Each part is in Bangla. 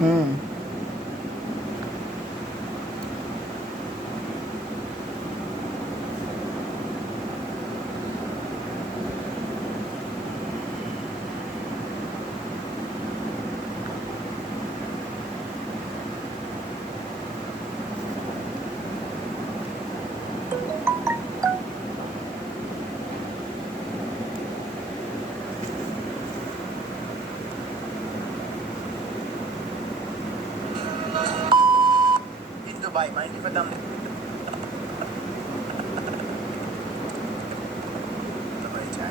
হুম। কিন্তু ভাই মাইন্ডক্রাফটের দাম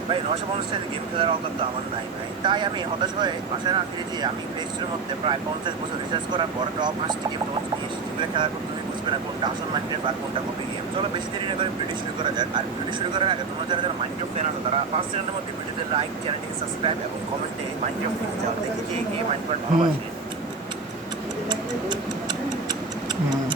ভাই 950 টাকা গেম খেলার অকাল তো আমার নাই ভাই, তাই আমি হতাশ হয়ে বাসায় না ফিরে যেয়ে আমি প্লে স্টোরের মধ্যে প্রায় 50 বছর রিসার্চ করার পর টপ 5টি গেম তোমাকে নিয়ে এসেছি, যেগুলো খেলার পর তুমি বুঝবে না কোনটা আসল মাইন্ডক্রাফট আর কোনটা কপি গেম। চলো বেশি দেরি না করে ভিডিও শুরু করা যাক। আর ভিডিও শুরু করার আগে তোমরা যারা যারা মাইন্ডক্রাফট ফ্যান আছো তারা 5 সেকেন্ডের মধ্যে ভিডিওতে লাইক, চ্যানেলটিকে সাবস্ক্রাইব এবং কমেন্টে মাইন্ডক্রাফট লিখে যাও, দেখি কে কে মাইন্ডক্রাফট হুম। ভালোবাসে। হুম।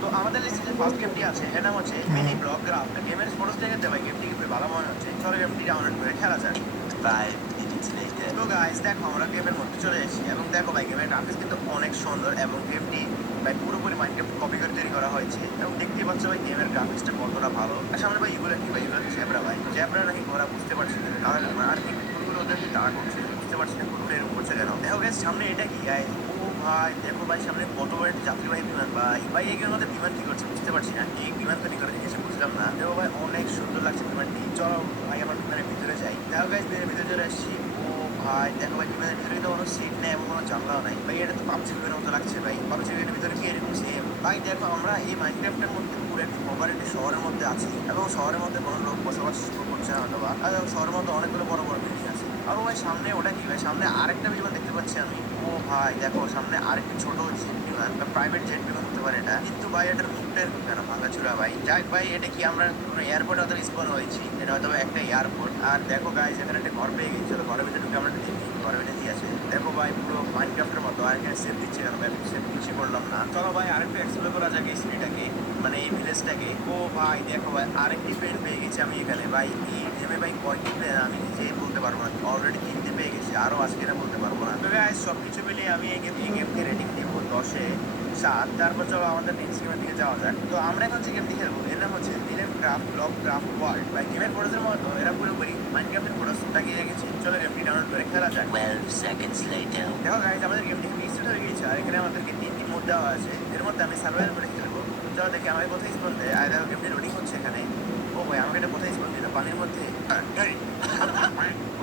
তো আমাদের লিস্টে যে ফার্স্ট গেমটি আছে এর নাম হচ্ছে মিনি ব্লক ক্রাফট। গেমের ফটোস দেখে ভাই গেমটি খুবই ভালো মনে হচ্ছে, চলো গেমটি ডাউনলোড করে খেলা যাক। 5 minutes later. তো গাইস দেখো আমরা গেমের মধ্যে চলে এসেছি এবং দেখো ভাই গেমের গ্রাফিক্স কিন্তু অনেক সুন্দর এবং গেমটি ভাই পুরোপুরি মাইনক্রাফট কপি করে তৈরি করা হয়েছে এবং দেখতেই পাচ্ছ ভাই গেমের গ্রাফিক্সটা কতটা ভালো। আর সামনে ভাই এগুলো কি ভাই, এগুলো জ্যাবরা ভাই, জ্যাবরা নাকি ঘোরা বুঝতে পারছি না, আর কি কুকুরগুলো ওদের কি তাড়া করছে বুঝতে পারছি না, কুকুর এরকম করছে কেন। দেখো গাইস সামনে এটা কি গাইস, ও ভাই দেখো ভাই সামনে কত বড় একটা যাত্রীবাহী বিমান ভাই, ভাই এগুলোর মধ্যে বিমান কি করছে বুঝতে পারছি না, এই বিমান তৈরি করে জিনিস বুঝলাম না। দেখো ভাই অনেক সুন্দর লাগছে বিমানটি, চলো ভাই আমার বিমানের ভিতরে যাই। দেখো গাইস বিমানের ভিতরে চলে আসছি। ও ভাই দেখো ভাই বিমানের ভিতরে তো কোনো সিট নেই এবং কোনো জানলাও নাই ভাই, এটা তো পাবজি বিমানের মতো লাগছে ভাই, পাবজি বিমানের ভিতরে কি এরকম সেম ভাই। দেখো আমরা এই মাইনক্রাফটের মধ্যে পুরো একটি প্রপার একটি শহরের মধ্যে আছি এবং শহরের মধ্যে কোনো লোক বসবাস করছে না অথবা শহরের মধ্যে অনেকগুলো বড় বড় বিল্ডিং আছে। আর ভাই সামনে ওটা কি ভাই, সামনে আরেকটা বিমান দেখতে পাচ্ছি আমি। ও ভাই দেখো সামনে আরেকটি ছোট জেট বিমান বা প্রাইভেট জেট বিমান হতে পারে এটা, কিন্তু ভাই এটার মুখটা এরকম কেন ভাঙা চূড়া ভাই। যাক ভাই এটা কি আমরা কোনো এয়ারপোর্ট হয়তো স্পন হয়েছি, এটা হয়তো একটা এয়ারপোর্ট। আর দেখো গাইস এখানে একটা ঘর পেয়ে গেছি, চলো ঘরের ভিতরে ঢুকে আমরা দেখি ঘরের ভিতরে কি আছে। দেখো ভাই পুরো মাইনক্রাফটের মতো, আর এখানে সেফ দিচ্ছে কেন ভাই, সেফ কিছু করলাম না। চলো ভাই আরেকটু এক্সপ্লোর করা যাক এই সিটিটাকে, মানে এই ভিলেজটাকে। ও ভাই দেখো ভাই আরেকটি প্লেন পেয়ে গেছি আমি এখানে ভাই, এই গেমে ভাই কয়টি প্লেন আমি নিজেই বলতে পারবো না, অলরেডি 3টে পেয়ে গেছি, আরও আছে কিনা বলতে পারবো না। তবে গাইস সব কিছু মিলিয়ে আমি এই গেমকে রেটিং দিব 10-এ 7। তারপর চলো আমাদের নেক্সট গেমের দিকে যাওয়া যাক। তো আমরা এখন যে গেমটি খেলবো এর নাম হচ্ছে villain craft block craft world. ভাই গেমের ফটোসের মতো এরা পুরোপুরি মাইনক্রাফটের ফটোস লাগিয়ে রেখেছি, চলো গেমটি ডাউনলোড করে খেলা যাক। 12 seconds later. দেখো গাইস আমাদের গেমটি মিক্সড হয়ে গেছে আর এখানে আমাদেরকে 3টি মোড দেওয়া আছে, এর মধ্যে আমি সার্ভাইভাল করে খেলবো। চলো দেখি আমাকে কোথায় স্পন দেয়। আর দেখো গেমটি লোডিং হচ্ছে এখানে। ও ভাই আমাকে এটা কোথায় স্পন দিল, পানির মধ্যে।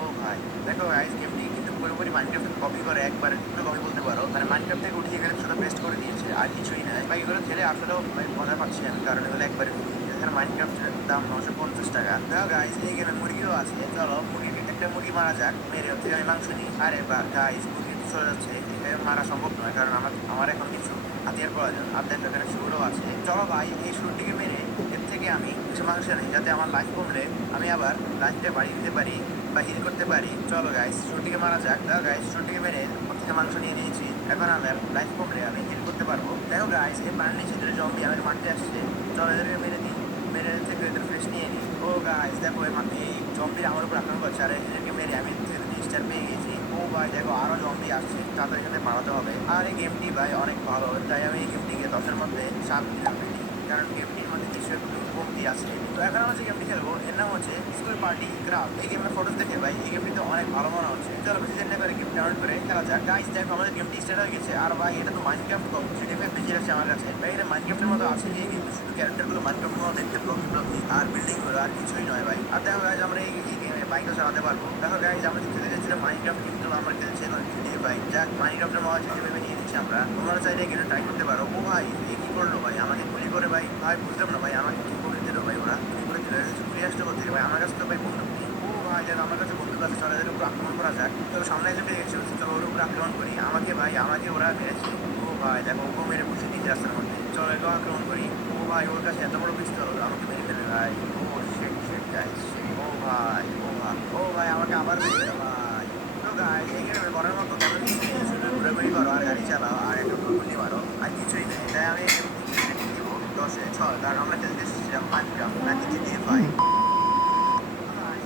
ও ভাই দেখো গাইস গেমটি কিন্তু পুরোপুরি মাইনক্রাফট কপি করে একবার পুরো কপি বলতে পারো, মানে মাইনক্রাফট থেকে উঠিয়ে এখানে শুধু পেস্ট করে দিয়েছে আর কিছুই না ভাই। এগুলো খেলে আসলেও ভাই মজা পাচ্ছি আমি, কারণ এগুলো একবারে ফ্রি। এখানে মাইনক্রাফটের দাম 950 টাকা। দেখো গাইস এই গেমে মুরগিও আছে, চলো মুরগি একটা মুরগি মারা যাক, মেরে হচ্ছে আমি মাংস নিই। আরে বা গাইস মুরগি তো চলে যাচ্ছে, এখানে মারা সম্ভব নয় কারণ আমার এখন কিছু হাতিয়ার প্রয়োজন। আর দেখো এখানে শুরুও আছে, চলো ভাই এই শুরুটিকে মেরে এর থেকে আমি কিছু মাংস নিই, যাতে আমার লাইফ কমলে আমি আবার লাইফটা বাড়িয়ে দিতে পারি বা হিল করতে পারি। চলো গাইস শুরুটিকে মারা যাক। দেখো গাইস শুরুটিকে মেরে ওর থেকে মাংস নিয়ে নিয়েছি, এখন আমার লাইফ কমলে আমি হিল করতে পারবো। দেখো গাইস এই পানির নিচে দুটো জম্বি আমাকে মারতে আসছে, চলো এদেরকে মেরে দিই, মেরে থেকে এদের ফ্রেশ নিয়ে নিই। ও গাইস দেখো এই জম্বির আমার উপর আক্রমণ করছে আর এদেরকে মেরে আমি 3 স্টার পেয়ে গেছি। ও ভাই দেখো আরো জম্বি আসছে, তাদের এখানে মারাতে হবে। আর এই গেমটি ভাই অনেক ভালো, তাই আমি এই গেমটিকে 10-এর মধ্যে 7 দিলাম রেটিং, কারণ গেমটির মধ্যে কিছু একটু কমতি আছে। তো এখন আমরা যে গেমটি খেলবো এর নাম হচ্ছে স্কুল পার্টি ক্রাফট। এই গেমের ফটোস দেখে ভাই এই গেমটিতে অনেক ভালো মনে হচ্ছে, চলো বেশি দেরি না করে গেম ডাউনলোড করে খেলা যাক। গাইস দেখো আমাদের গেমটি স্টার্ট হয়ে গেছে আর ভাই এটা তো মাইনক্রাফট তো 3D বেশি আছে আমার কাছে ভাই, এটা মাইনক্রাফটের মতো আছে যে কিন্তু শুধু ক্যারেক্টারগুলো মাইনক্রাফটের মতো দেখতে ব্লকি ব্লকি আর বিল্ডিং গুলো আর কিছুই নয় ভাই। আর দেখো গাইস আমরা এই গেমে বাইকও চালাতে পারবো। দেখো গাইস আমরা খেলতে গেছিলাম মাইনক্রাফট, কিন্তু আমরা খেলছি এখন জিটিএ বাইক। যাক মাইনক্রাফটের মতো জিটিএ ভেবে নিয়ে নিচ্ছি আমরা, তোমরা চাইলে গেমটা ট্রাই করতে পারো। ও ভাই এ কি করলো ভাই, আমাকে গুলি করে ভাই, ভাই বুঝলাম না ভাই আমাকে কি করে দিল ভাই, ওরা গুলি করে দিল, ঘুরে আসতে করতে ভাই, আমার কাছে তো ভাই বন্দুক নেই। ও ভাই যাক আমার কাছে বন্দুক আছে, চলে এদের উপর আক্রমণ করা যাক। তো সামনে এসে পেয়ে গেছি, চলো ওর উপর আক্রমণ করি। আমাকে ভাই আমাকে ওরা মেরেছে। ও ভাই দেখো ওকে মেরে বসে দিয়েছে রাস্তার মধ্যে, চলো একে আক্রমণ করি। ও ভাই ওর কাছে এত বড় পিস্তল, আমাকে মেরে ফেলে ভাই। ও শেট শেট গাইস, ও ভাই ও ভাই ও ভাই আমাকে আবার মেরে দিল ভাই। তো গাইস এই গেমে করার মতো তেমন কিছু নেই, শুধু ঘোরাঘুরি করো আর গাড়ি চালাও আর একটা গুলি মারো, আর কিছুই নেই। তাই আমি এই গেমটিকে রেটিং দিব 10-এ 6, কারণ আমরা খেলতে এসেছিলাম মাইনক্রাফট নাকি জিটিএ 5।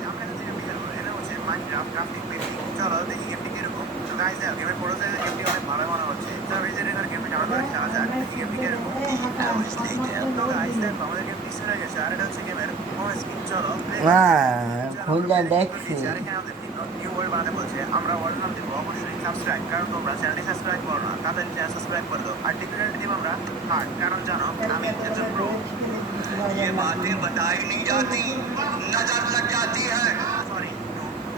আমরা যে গেমটি খেলবো এটা হচ্ছে মাইনক্রাফট গ্রাফিক পেন্টিং, চলো দেখি গেমটি কিরকম। তো গাইস hours later. তো guys, দেখো আমাদের গেম পিস হয়ে গেছে, আর এটা হচ্ছে গেমের হোম স্ক্রিন। চলো ভুলটা দেখছি। আর এখানে আমাদের নিউ ওয়ার্ল্ড বানাতে বলছে। আমরা ওয়ার্ল্ড নাম দেবো অবশ্যই সাবস্ক্রাইব, কারণ তোমরা চ্যানেলটি সাবস্ক্রাইব করো না, তাড়াতাড়ি চ্যানেল সাবস্ক্রাইব করে দাও। আর ডিফিকাল্টি দিব আমরা হার্ড, কারণ জানো আমি একজন প্রো। ये बातें बताई नहीं जाती, नजर लग जाती है। সরি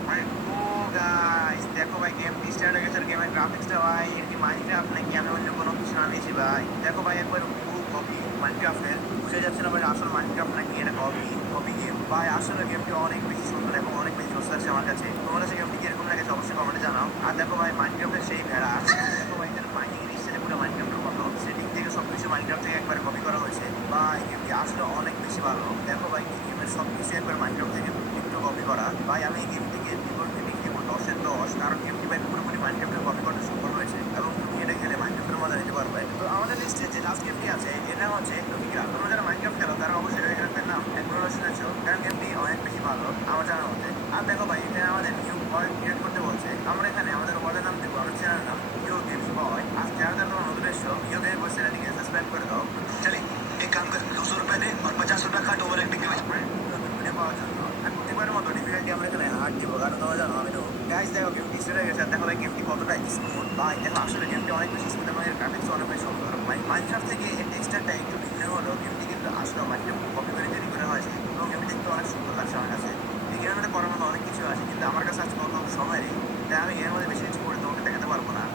মানে ও গাইস, দেখো ভাই গেম স্টার্ট হয়ে গেছে। গেমের গ্রাফিক্সটা ভাই এর কি মাইনক্রাফট নাকি আমি অন্য কোনো কিছু নামিয়েছি ভাই। দেখো ভাই একবার পুরো কপি মাইনক্রাফটের, বুঝে যাচ্ছে না ভাই আসল মাইনক্রাফট নাকি এটা কপি কপি গেম। ভাই আসলে গেমটি অনেক বেশি সুন্দর এবং অনেক বেশি জোস আছে আমার কাছে। তোমার কাছে গেমটি কিরকম লাগেছে অবশ্যই কমেন্টে জানাও। আর দেখো ভাই মাইনক্রাফটের সেই ভেড়া, দেখো ভাই এখানে মাইনিং স্টাইলে পুরো মাইনক্রাফটের মতো সেটিং থেকে সব কিছু মাইনক্রাফট থেকে একবার কপি করা হয়েছে। ভাই গেমটি আসলে অনেক বেশি ভালো। দেখো ভাই এই গেমের সব কিছু একবার মাইনক্রাফট থেকে একটু কপি করা। ভাই আমি এই গেমটিকে বিপরীত রেটিং দেবো 10/10, কারণ গেমটি ভাই পুরোপুরি মাইনক্রাফটের কপি করতে সফল হয়েছে এবং তুমি এটা খেলে মাইনক্রাফটের মজা নিতে পারবে। তো আমাদের লিস্টে যে লাস্ট গেমটি আছে এর নাম হচ্ছে টুকিরা। তোমরা যারা মাইনক্রাফট খেলো তারা অবশ্যই এই গেমটির নাম একবার শুনেছো, কারণ গেমটি অনেক বেশি ভালো আমার জানার মধ্যে। আর দেখো ভাই এখানে আমাদের নিউ ওয়ার্ল্ড ক্রিয়েট করতে বলছে। আমরা এখানে আমাদের ওয়ার্ল্ডের নাম দেবো, আমাদের চ্যানেল নাম ইউ গেমস বয়। আর যারা যারা তোমার নতুন এসছো ইউ গেমস বয় চ্যানেলটিকে সাবস্ক্রাইব করে দাও। চলে एक काम कर, 200 रुपए दे और 50 रुपए काट ओवर एक्टिंग के वजह নতুন ভিডিও পাওয়ার জন্য। আর প্রতিবারের মতো ডিফিকাল্টি আমরা এখানে হার্ড দিব, কারণ তোমরা জানো আমি তো গাইস। দেখো গেমটি শুরু হয়ে গেছে। আর দেখো ভাই গেমটি কতটা স্মুথ। ভাই দেখো আসলে গেমটি অনেক বেশি স্মুথ এবং এর গ্রাফিক্স অনেক বেশি সুন্দর। মাইনক্রাফট থেকে এর টেক্সচারটা একটু ভিন্ন হলেও গেমটি কিন্তু আসলে মাইনক্রাফট কপি করে তৈরি করা হয়েছে এবং গেমটি দেখতে অনেক সুন্দর লাগছে আমার কাছে। এই গেমের মধ্যে করার মতো অনেক কিছু আছে, কিন্তু আমার কাছে আজকে অত সময় নেই, তাই আমি এর মধ্যে বেশি কিছু করে তোমাকে দেখাতে পারবো না।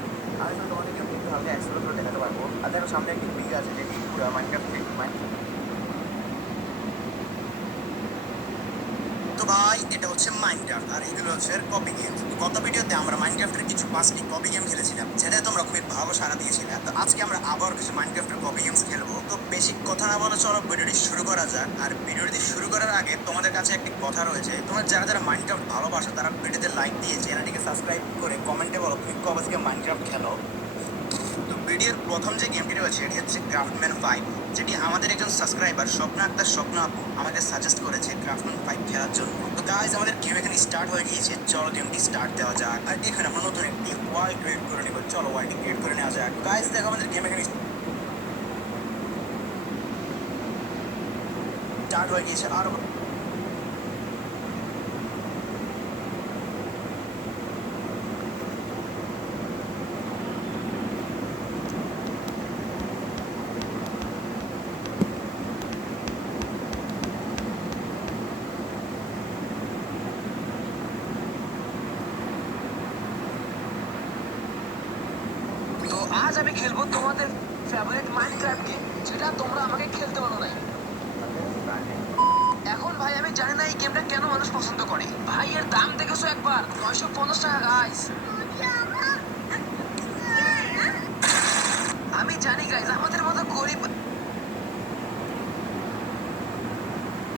আমি শুধু তোমাদেরকে একটু হালকা এক্সপ্লোর করে দেখাতে পারবো। আর দেখো সামনে একটি ব্রিজ আছে যেটি পুরো মাইনক্রাফট থেকে তো ভাই এটা হচ্ছে মাইনক্রাফট আর এগুলো হচ্ছে কপি গেম। গত ভিডিওতে আমরা মাইনক্রাফটের কিছু 5টি কপি গেম খেলেছিলাম, যেটা তোমরা খুবই ভালো সাড়া দিয়েছিলে। তো আজকে আমরা আবার কিছু মাইনক্রাফটের কপি গেমস খেলবো। তো বেশি কথা না বলে চলো ভিডিওটি শুরু করা যাক। আর ভিডিওটি শুরু করার আগে তোমাদের কাছে একটি কথা রয়েছে, তোমরা যারা যারা মাইনক্রাফট ভালোবাসো তারা ভিডিওতে লাইক দিয়ে চ্যানেলটিকে সাবস্ক্রাইব করে কমেন্টে বলো তুমি কবে থেকে মাইনক্রাফট খেলো। তো ভিডিওর প্রথম যে গেমটি রয়েছে এটি হচ্ছে ক্রাফটম্যান 5, যেটি আমাদের একজন সাবস্ক্রাইবার স্বপ্ন আক্তার স্বপ্ন আপু আমাদের সাজেস্ট করেছে ক্রাফটম্যান 5 খেলার জন্য। তো গাইজ আমাদের গেম এখানে স্টার্ট হয়ে গিয়েছে, চলো গেমটি স্টার্ট দেওয়া যাক। আর এখানে আমরা নতুন একটি ওয়ার্ল্ড ক্রিয়েট করে নেব, চলো ওয়ার্ল্ড ক্রিয়েট করে নেওয়া যাক। গাইজ দেখো আমাদের গেম এখানে স্টার্ট হয়ে গিয়েছে। আর তো আজ আমি খেলবো তোমাদের ফেভারিট মাইনক্রাফট গেম, যেটা তোমরা আমাকে খেলতে বলো নাই। এখন ভাই আমি জানি না এই গেমটা কেন মানুষ পছন্দ করে। ভাই এর দাম দেখেছো একবার, 950 টাকা গাইস। আমি জানি গাইস আমাদের মতো গরিব